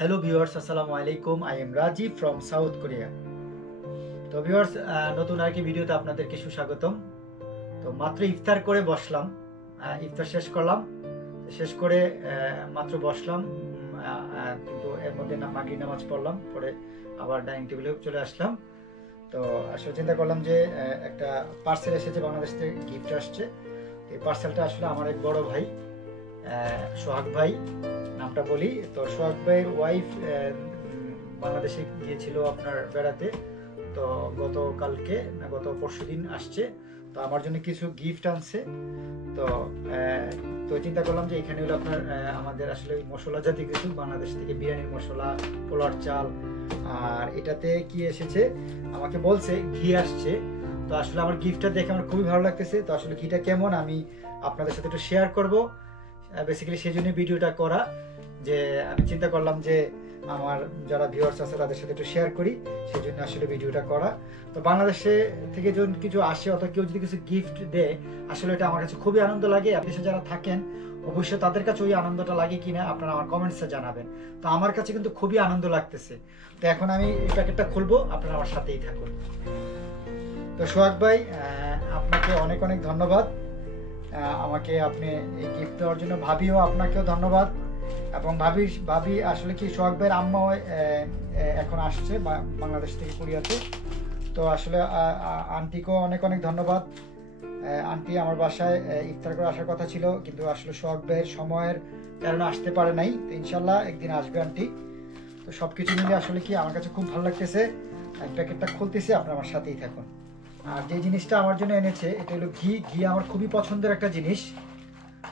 Hello viewers, আসসালামু আলাইকুম। I am Rajib from South Korea. তো ভিউয়ার্স, নতুন আরেকটি ভিডিওতে আপনাদেরকে সুস্বাগতম। তো মাত্র ইফতার করে বসলাম, ইফতার শেষ করলাম, শেষ করে মাত্র বসলাম, কিন্তু এর মধ্যে মাগরিব নামাজ পড়লাম, পরে আবার ডাইনিং টেবিলে চলে আসলাম। তো আসলে চিন্তা করলাম যে একটা পার্সেল এসেছে, বাংলাদেশ থেকে গিফট আসছে। এই পার্সেলটা আসলে আমার এক বড় ভাই, সোহাগ ভাই নামটা বলি। তো সোহাগ ভাইয়ের ওয়াইফ বাংলাদেশে গিয়েছিল আপনার বেড়াতে। তো গতকালকে না গত পরশুদিন আসছে। তো আমার জন্য কিছু গিফট আনছে। তো তো চিন্তা করলাম যে এখানে হলো আপনার আমাদের আসলে মশলা জাতীয় কিছু, বাংলাদেশ থেকে বিরিয়ানির মশলা, পোলার চাল, আর এটাতে কি এসেছে আমাকে বলছে ঘি আসছে। তো আসলে আমার গিফটটা দেখে আমার খুবই ভালো লাগতেছে। তো আসলে ঘিটা কেমন আমি আপনাদের সাথে একটু শেয়ার করব। বেসিক্যালি সেই জন্য ভিডিওটা করা, যে আমি চিন্তা করলাম যে আমার যারা ভিউয়ার্স আছে তাদের সাথে একটু শেয়ার করি, সেই জন্য আসলে ভিডিওটা করা। তো বাংলাদেশে থেকে যদি কিছু আসে অথবা কেউ যদি কিছু গিফট দেয়, আসলে এটা আমার কাছে খুবই আনন্দ লাগে। দেশে যারা থাকেন অবশ্যই তাদের কাছে ওই আনন্দটা লাগে কিনা আপনারা আমার কমেন্টসে জানাবেন। তো আমার কাছে কিন্তু খুবই আনন্দ লাগতেছে। তো এখন আমি এই প্যাকেটটা খুলবো, আপনারা আমার সাথেই থাকুন। তো সোহাগ ভাই, আপনাকে অনেক অনেক ধন্যবাদ। আমাকে আপনি এই গিফট দেওয়ার জন্য। ভাবিও আপনাকেও ধন্যবাদ। এবং ভাবি আসলে কি সোহাগ ভাইয়ের আম্মাও এখন আসছে বাংলাদেশ থেকে কোরিয়াতে। তো আসলে আন্টিকেও অনেক অনেক ধন্যবাদ। আন্টি আমার বাসায় ইফতার করে আসার কথা ছিল, কিন্তু আসলে সোহাগ ভাইয়ের সময়ের কারণে আসতে পারে নাই। তো ইনশাল্লাহ একদিন আসবে আন্টি। তো সব কিছু মিলে আসলে কি আমার কাছে খুব ভালো লাগতেছে। প্যাকেটটা খুলতেছি, আপনার আমার সাথেই থাকুন। আর যে জিনিসটা আমার জন্য এনেছে এটা হলো ঘি। ঘি আমার খুবই পছন্দের একটা জিনিস,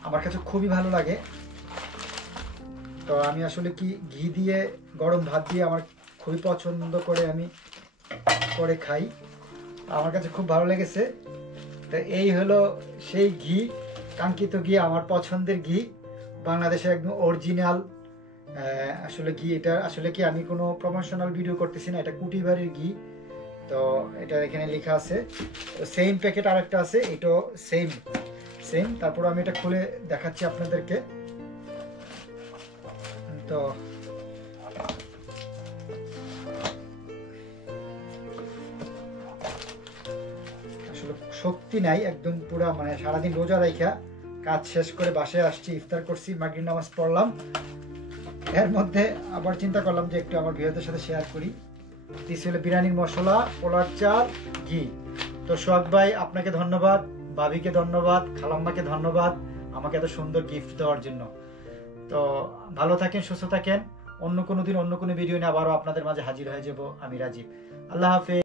আমার কাছে খুবই ভালো লাগে। তো আমি আসলে কি ঘি দিয়ে গরম ভাত দিয়ে আমার খুবই পছন্দ করে আমি করে খাই, আমার কাছে খুব ভালো লেগেছে। তো এই হলো সেই ঘি, কাঙ্ক্ষিত ঘি, আমার পছন্দের ঘি, বাংলাদেশের একদম অরিজিনাল আসলে ঘি। এটা আসলে কি আমি কোনো প্রমোশনাল ভিডিও করতেছি না, এটা কুটিবাড়ির ঘি। তো এটা এখানে লেখা আছে। তো সেম প্যাকেট আরেকটা আছে, এটাও সেম সেম। তারপর আমি এটা খুলে দেখাচ্ছি আপনাদেরকে। তো আসলে শক্তি নাই একদম, পুরা মানে সারাদিন রোজা রাইখা কাজ শেষ করে বাসায় আসছি, ইফতার করছি, মাগরিব নামাজ পড়লাম। এর মধ্যে আবার চিন্তা করলাম যে একটু আমার ভিউয়ারদের সাথে শেয়ার করি। দিস হলো বিরিয়ানির মশলা, পোলার চাল, ঘি। তো সোহাগ ভাই আপনাকে ধন্যবাদ, ভাবিকে ধন্যবাদ, খালাম্মাকে ধন্যবাদ আমাকে এত সুন্দর গিফট দেওয়ার জন্য। তো ভালো থাকেন, সুস্থ থাকেন। অন্য কোনো দিন অন্য কোনো ভিডিও নিয়ে আবারও আপনাদের মাঝে হাজির হয়ে যাব। আমি রাজীব। আল্লাহ হাফেজ।